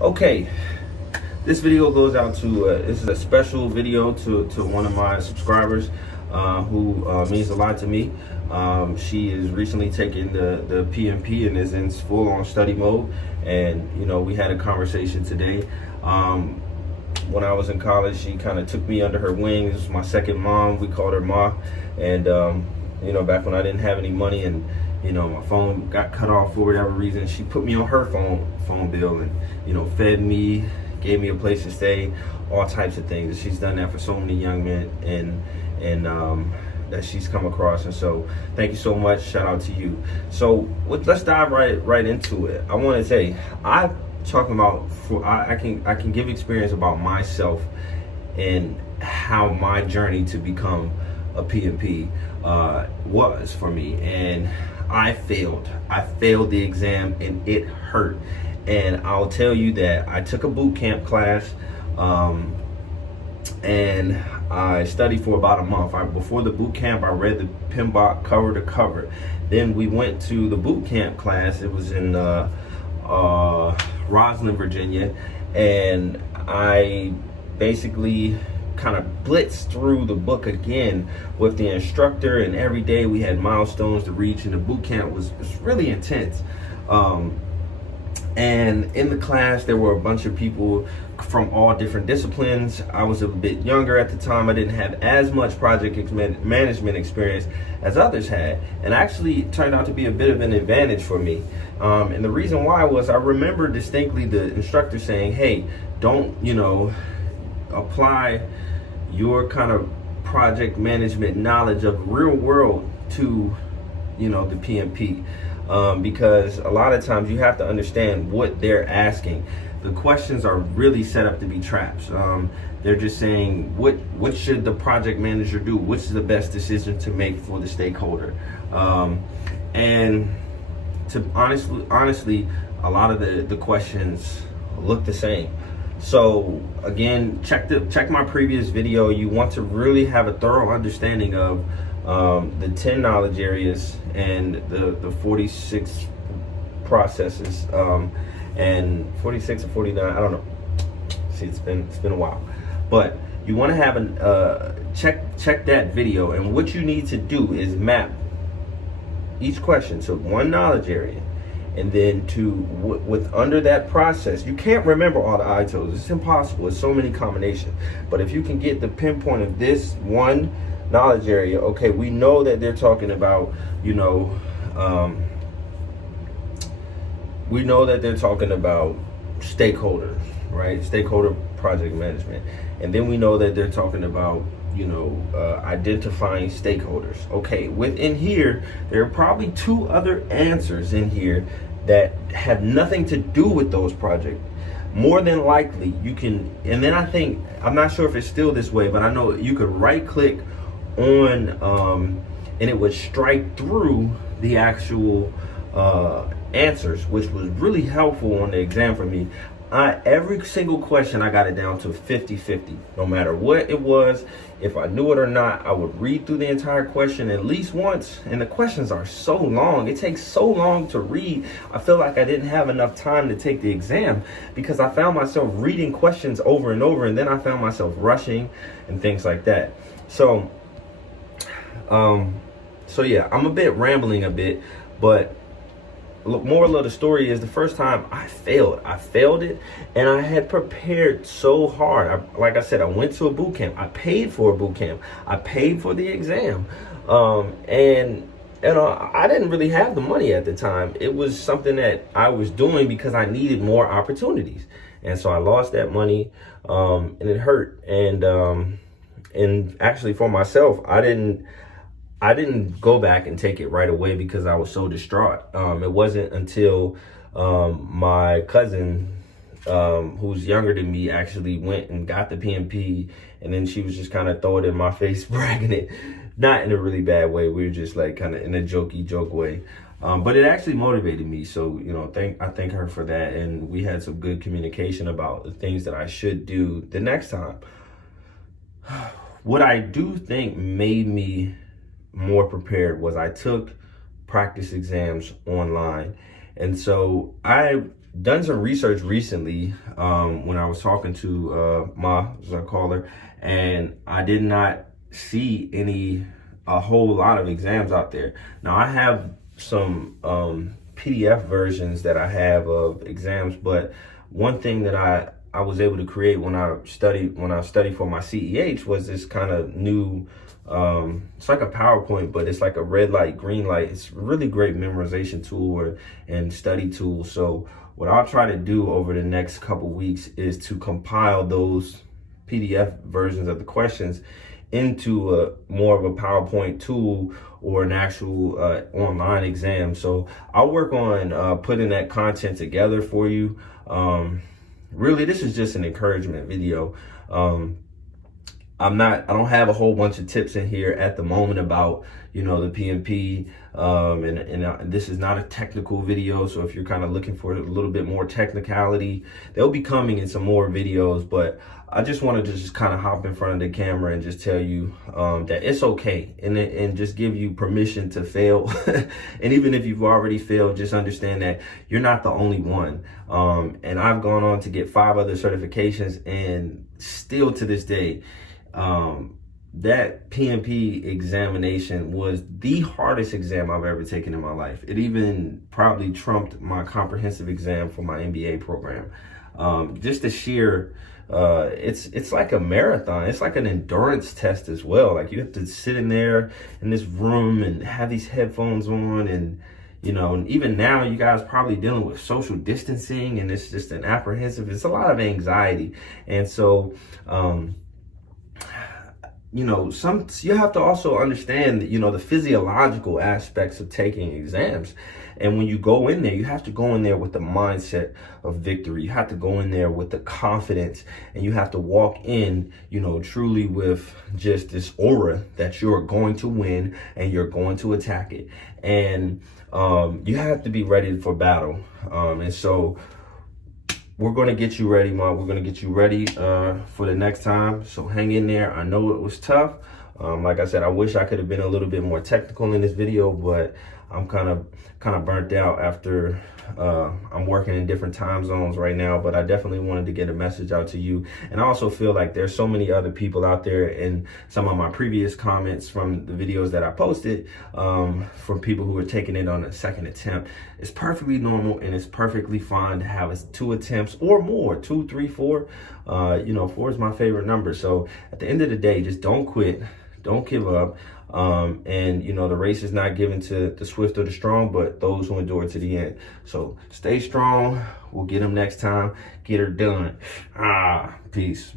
Okay, this video goes out to, this is a special video to one of my subscribers who means a lot to me. She is recently taking the PMP and is in full-on study mode. And, you know, we had a conversation today. When I was in college, she kind of took me under her wing. This was my second mom. We called her Ma. And, you know, back when I didn't have any money and, you know, my phone got cut off for whatever reason, she put me on her phone bill and, you know, fed me, gave me a place to stay, all types of things. She's done that for so many young men and that she's come across. And so thank you so much. Shout out to you. So let's dive right into it. I want to say, I'm talking about, I can give experience about myself and how my journey to become a PMP was for me. And I failed the exam and it hurt. And I'll tell you that I took a boot camp class and I studied for about a month. Before the boot camp, I read the PMP cover to cover. Then we went to the boot camp class. It was in Roslyn, Virginia. And I basically kind of blitzed through the book again with the instructor, and every day we had milestones to reach, and the boot camp was really intense. And in the class there were a bunch of people from all different disciplines. I was a bit younger at the time. I didn't have as much project management experience as others had, and actually it turned out to be a bit of an advantage for me. And the reason why was I remember distinctly the instructor saying, hey, don't, you know, apply your kind of project management knowledge of real world to, you know, the PMP, because a lot of times you have to understand what they're asking. The questions are really set up to be traps. They're just saying what should the project manager do? What's the best decision to make for the stakeholder? And to honestly, a lot of the questions look the same. So again, check my previous video. You want to really have a thorough understanding of the 10 knowledge areas and the 46 processes, and 46 or 49, I don't know. See, it's been a while, but you want to have check that video, and what you need to do is map each question to one knowledge area. And then with under that process, you can't remember all the ITOs. It's impossible. It's so many combinations. But if you can get the pinpoint of this one knowledge area, okay, we know that they're talking about, you know, we know that they're talking about stakeholders, right? Stakeholder project management. And then we know that they're talking about, you know, identifying stakeholders. Okay, within here, there are probably two other answers in here that have nothing to do with those projects. More than likely, you can, and then I think, I'm not sure if it's still this way, but I know you could right click on, and it would strike through the actual answers, which was really helpful on the exam for me. Every single question, I got it down to 50-50. No matter what it was, if I knew it or not, I would read through the entire question at least once. And the questions are so long. It takes so long to read. I feel like I didn't have enough time to take the exam because I found myself reading questions over and over, and then I found myself rushing and things like that. So yeah, I'm a bit rambling a bit, but moral of the story is the first time I failed it, and I had prepared so hard. Like I said, I went to a boot camp. I paid for a boot camp. I paid for the exam, and I didn't really have the money at the time. It was something that I was doing because I needed more opportunities, and so I lost that money, and it hurt. And actually, for myself, I didn't go back and take it right away because I was so distraught. It wasn't until my cousin, who's younger than me, actually went and got the PMP, and then she was just kind of throwing it in my face, bragging it, not in a really bad way. We were just like kind of in a joke way. But it actually motivated me. So, you know, I thank her for that. And we had some good communication about the things that I should do the next time. What I do think made me more prepared was I took practice exams online. And so I done some research recently when I was talking to Ma, as I call her, and I did not see a whole lot of exams out there. Now I have some PDF versions that I have of exams, but one thing that I was able to create when I studied for my CEH was this kind of new, it's like a PowerPoint, but it's like a red light, green light. It's a really great memorization tool and study tool. So what I'll try to do over the next couple weeks is to compile those PDF versions of the questions into more of a PowerPoint tool or an actual online exam. So I'll work on putting that content together for you. Really, this is just an encouragement video. I don't have a whole bunch of tips in here at the moment about, the PMP, and this is not a technical video. So if you're kind of looking for a little bit more technicality, they'll be coming in some more videos, but I just wanted to just kind of hop in front of the camera and just tell you that it's okay, and just give you permission to fail. And even if you've already failed, just understand that you're not the only one. And I've gone on to get 5 other certifications, and still to this day, that PMP examination was the hardest exam I've ever taken in my life. It even probably trumped my comprehensive exam for my MBA program. Just the sheer, it's like a marathon. It's like an endurance test as well. Like you have to sit in there in this room and have these headphones on, and and even now you guys probably dealing with social distancing, and it's just an apprehensive, it's a lot of anxiety. And so, you have to also understand, the physiological aspects of taking exams. And when you go in there, you have to go in there with the mindset of victory. You have to go in there with the confidence, and you have to walk in, truly with just this aura that you're going to win and you're going to attack it. And you have to be ready for battle. And so we're going to get you ready, Mom. We're going to get you ready for the next time. So hang in there. I know it was tough. Like I said, I wish I could have been a little bit more technical in this video, but I'm kind of burnt out after I'm working in different time zones right now. But I definitely wanted to get a message out to you. And I also feel like there's so many other people out there, and some of my previous comments from the videos that I posted from people who are taking it on a second attempt. It's perfectly normal, and it's perfectly fine to have 2 attempts or more, 2, 3, 4. 4 is my favorite number. So at the end of the day, just don't quit. Don't give up. And the race is not given to the swift or the strong, but those who endure to the end. So stay strong. We'll get them next time. Get her done. Peace.